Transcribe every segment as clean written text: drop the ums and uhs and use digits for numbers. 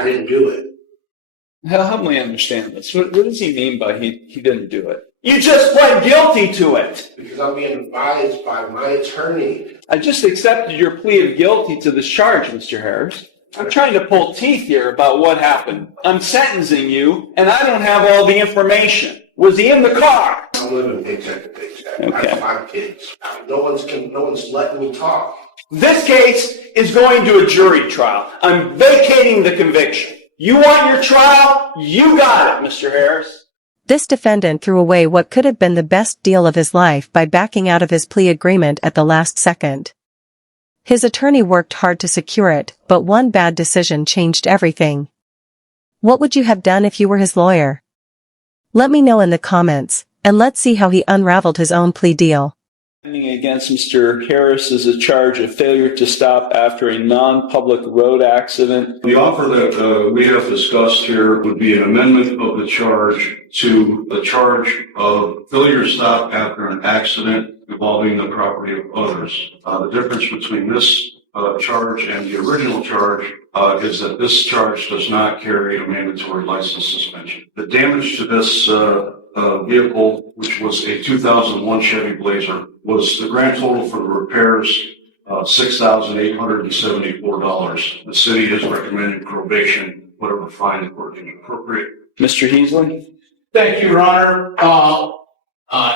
I didn't do it. Help me understand this. What does he mean by he didn't do it? You just pled guilty to it. Because I'm being advised by my attorney. I just accepted your plea of guilty to this charge, Mr. Harris. I'm trying to pull teeth here about what happened. I'm sentencing you, and I don't have all the information. Was he in the car? I'm living paycheck to paycheck. Okay. I have 5 kids. No one's letting me talk. This case is going to a jury trial. I'm vacating the conviction. You want your trial? You got it, Mr. Harris. This defendant threw away what could have been the best deal of his life by backing out of his plea agreement at the last second. His attorney worked hard to secure it, but one bad decision changed everything. What would you have done if you were his lawyer? Let me know in the comments, and let's see how he unraveled his own plea deal. Against Mr. Harris is a charge of failure to stop after a non-public road accident. The offer that we have discussed here would be an amendment of the charge to the charge of failure to stop after an accident involving the property of others. The difference between this charge and the original charge is that this charge does not carry a mandatory license suspension. The damage to this vehicle, which was a 2001 Chevy Blazer, was the grand total for the repairs $6,874. The city has recommended probation, whatever fine the court deems appropriate. Mr. Heasley? Thank you, Your Honor.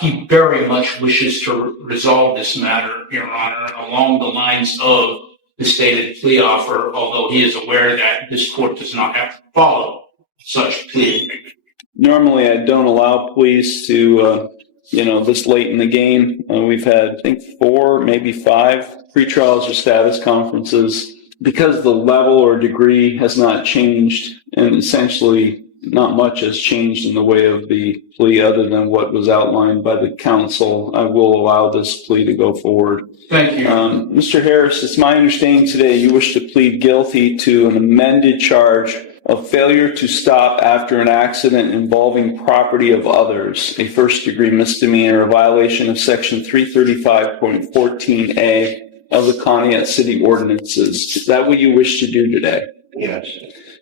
He very much wishes to resolve this matter, Your Honor, along the lines of the stated plea offer, although he is aware that this court does not have to follow such plea agreement. Normally, I don't allow pleas to, this late in the game. We've had, I think, 4, maybe 5 pretrials or status conferences. Because the level or degree has not changed, and essentially not much has changed in the way of the plea other than what was outlined by the counsel, I will allow this plea to go forward. Thank you. Mr. Harris, it's my understanding today you wish to plead guilty to an amended charge of failure to stop after an accident involving property of others, a first-degree misdemeanor, a violation of Section 335.14a of the Conneaut City Ordinances. Is that what you wish to do today? Yes.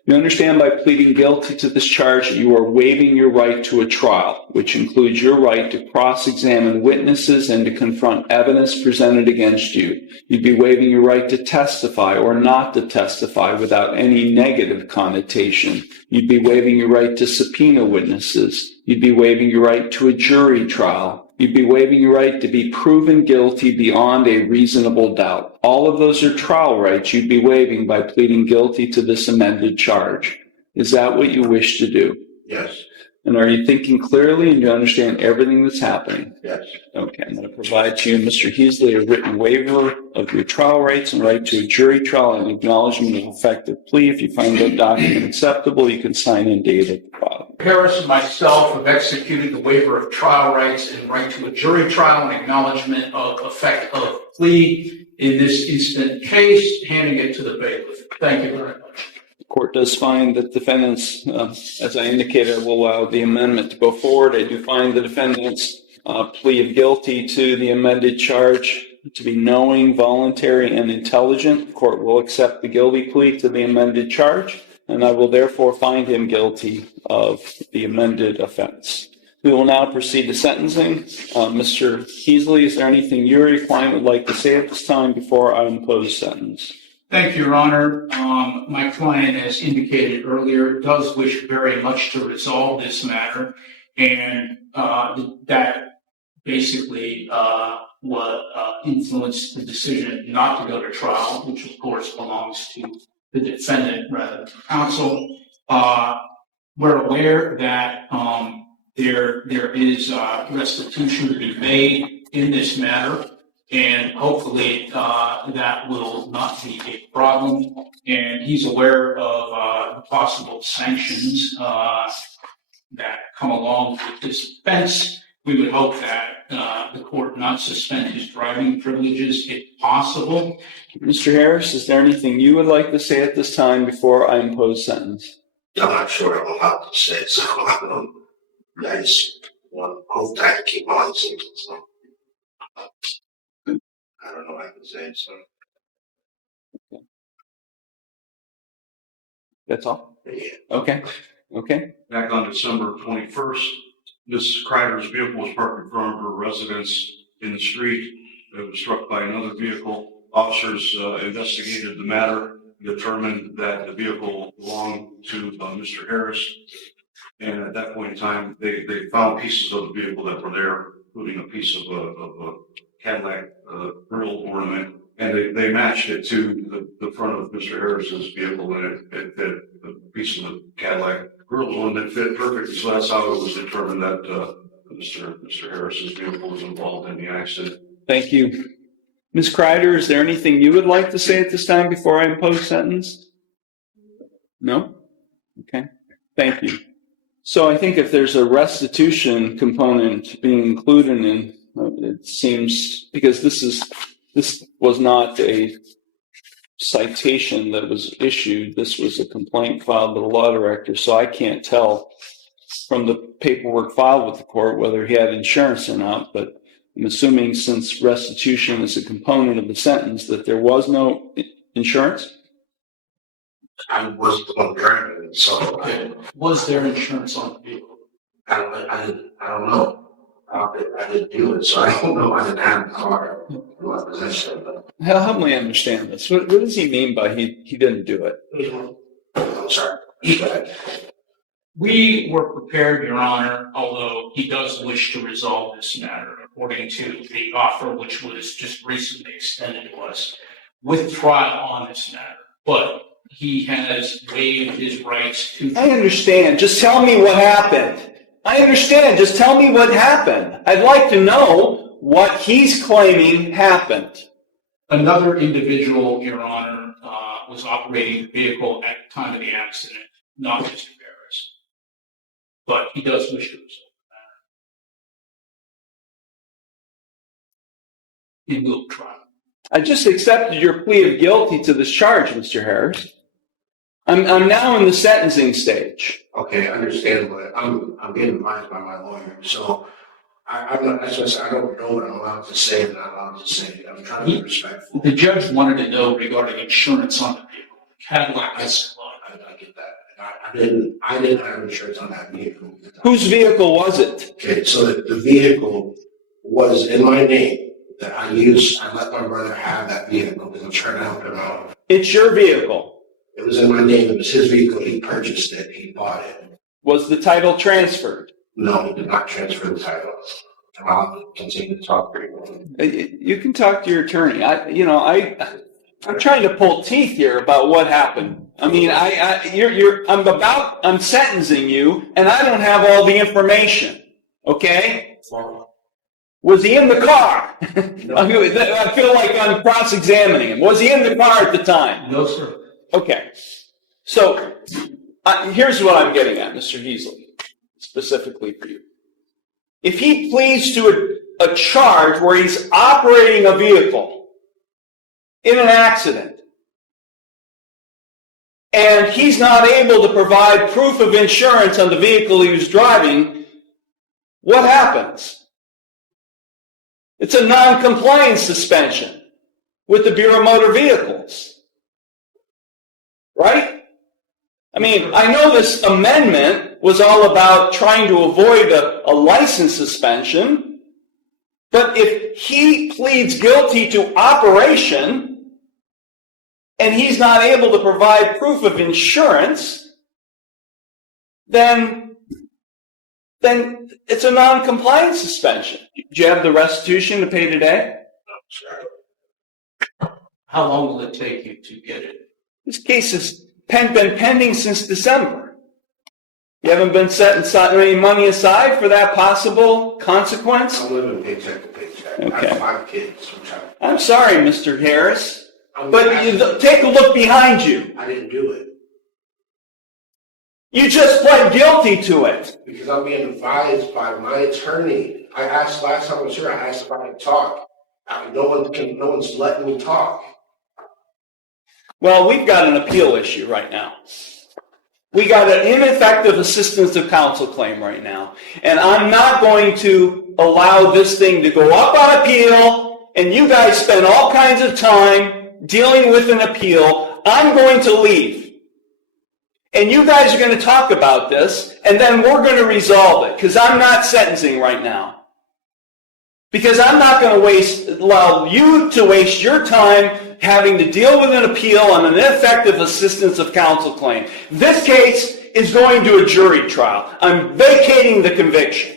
You understand by pleading guilty to this charge that you are waiving your right to a trial, which includes your right to cross-examine witnesses and to confront evidence presented against you. You'd be waiving your right to testify or not to testify without any negative connotation. You'd be waiving your right to subpoena witnesses. You'd be waiving your right to a jury trial. You'd be waiving your right to be proven guilty beyond a reasonable doubt. All of those are trial rights you'd be waiving by pleading guilty to this amended charge. Is that what you wish to do? Yes. And are you thinking clearly and do you understand everything that's happening? Yes. Okay, I'm going to provide to you, Mr. Heasley, a written waiver of your trial rights and right to a jury trial and acknowledgement of effective plea. If you find that document acceptable, you can sign and date it. Harris and myself have executed the waiver of trial rights and right to a jury trial and acknowledgement of effect of plea in this instant case, handing it to the bailiff. Thank you very much. The court does find that defendants, as I indicated, will allow the amendment to go forward. I do find the defendant's plea of guilty to the amended charge to be knowing, voluntary, and intelligent. The court will accept the guilty plea to the amended charge, and I will therefore find him guilty of the amended offense. We will now proceed to sentencing. Mr. Heasley, is there anything you or your client would like to say at this time before I impose sentence? Thank you, Your Honor. My client, as indicated earlier, does wish very much to resolve this matter, and that basically what influenced the decision not to go to trial, which of course belongs to the defendant rather than counsel. We're aware that there is restitution to be made in this matter, and hopefully that will not be a problem. And he's aware of the possible sanctions that come along with this offense. We would hope that the court not suspend his driving privileges if possible. Mr. Harris, is there anything you would like to say at this time before I impose sentence? I'm not sure I'm allowed to say it, so I just want to hope that I keep on saying so. I don't know how to say it, so. That's all? Yeah. Okay. Okay. Back on December 21st, Ms. Kreider's vehicle was parked in front of her residence in the street. It was struck by another vehicle. Officers investigated the matter, determined that the vehicle belonged to Mr. Harris. And at that point in time, they found pieces of the vehicle that were there, including a piece of a Cadillac grill ornament. And they matched it to the front of Mr. Harris's vehicle, and it fit the piece of the Cadillac grill ornament fit perfectly. So that's how it was determined that Mr. Harris's vehicle was involved in the accident. Thank you. Ms. Kreider, is there anything you would like to say at this time before I impose sentence? No? Okay. Thank you. So I think if there's a restitution component being included in, it seems, because this was not a citation that was issued. This was a complaint filed with the law director, so I can't tell from the paperwork filed with the court whether he had insurance or not, but I'm assuming since restitution is a component of the sentence that there was no insurance? I was the one driving it, so Was there insurance on the vehicle? I don't know. I didn't do it, so I don't know. I didn't have the car in my possession. But Help me understand this. What does he mean by he didn't do it? I'm sorry. We were prepared, Your Honor, although he does wish to resolve this matter according to the offer which was just recently extended to us with trial on this matter. But he has waived his rights to... I understand. Just tell me what happened. I understand. Just tell me what happened. I'd like to know what he's claiming happened. Another individual, Your Honor, was operating the vehicle at the time of the accident, not Mr. Harris. But he does wish to resolve the matter in lieu of trial. I just accepted your plea of guilty to this charge, Mr. Harris. I'm now in the sentencing stage. Okay, I understand, but I'm being advised by my lawyer, so I'm not. As I said, I don't know what I'm allowed to say and not allowed to say. I'm trying to be respectful. The judge wanted to know regarding insurance on the vehicle. Cadillac Escalade. I get that. I didn't have insurance on that vehicle. Whose vehicle was it? Okay, so the vehicle was in my name that I used. I let my brother have that vehicle because I'm trying to help him out. It's your vehicle. It was in my name. It was his vehicle. He purchased it. He bought it. Was the title transferred? No, he did not transfer the title. I'll continue to talk pretty well. You can talk to your attorney. I'm trying to pull teeth here about what happened. I mean, I'm sentencing you, and I don't have all the information. Okay? Was he in the car? I feel like I'm cross-examining him. Was he in the car at the time? No, sir. Okay. So here's what I'm getting at, Mr. Heasley, specifically for you. If he pleads to a charge where he's operating a vehicle in an accident, and he's not able to provide proof of insurance on the vehicle he was driving, what happens? It's a non-compliance suspension with the Bureau of Motor Vehicles. Right? I mean, I know this amendment was all about trying to avoid a license suspension, but if he pleads guilty to operation and he's not able to provide proof of insurance, then it's a non-compliance suspension. Do you have the restitution to pay today? How long will it take you to get it? This case has been pending since December. You haven't been setting any money aside for that possible consequence? I'm living paycheck to paycheck. Okay. I have 5 kids. I'm sorry, Mr. Harris, but take a look behind you. I didn't do it. You just pled guilty to it. Because I'm being advised by my attorney. I asked last time I was here, I asked if I could talk. No one's letting me talk. Well, we've got an appeal issue right now. We got an ineffective assistance of counsel claim right now. And I'm not going to allow this thing to go up on appeal, and you guys spend all kinds of time dealing with an appeal. I'm going to leave. And you guys are going to talk about this, and then we're going to resolve it, because I'm not sentencing right now. Because I'm not going to allow you to waste your time having to deal with an appeal on an ineffective assistance of counsel claim. This case is going to a jury trial. I'm vacating the conviction.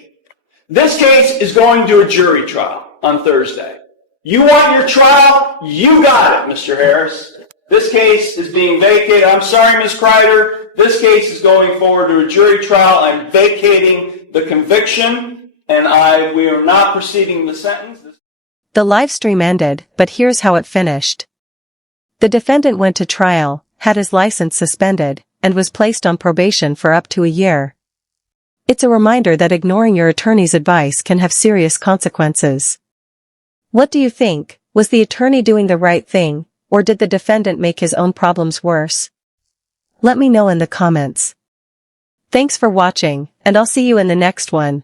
This case is going to a jury trial on Thursday. You want your trial? You got it, Mr. Harris. This case is being vacated. I'm sorry, Ms. Kreider. This case is going forward to a jury trial. I'm vacating the conviction, and we are not proceeding the sentence. The live stream ended, but here's how it finished. The defendant went to trial, had his license suspended, and was placed on probation for up to a year. It's a reminder that ignoring your attorney's advice can have serious consequences. What do you think? Was the attorney doing the right thing, or did the defendant make his own problems worse? Let me know in the comments. Thanks for watching, and I'll see you in the next one.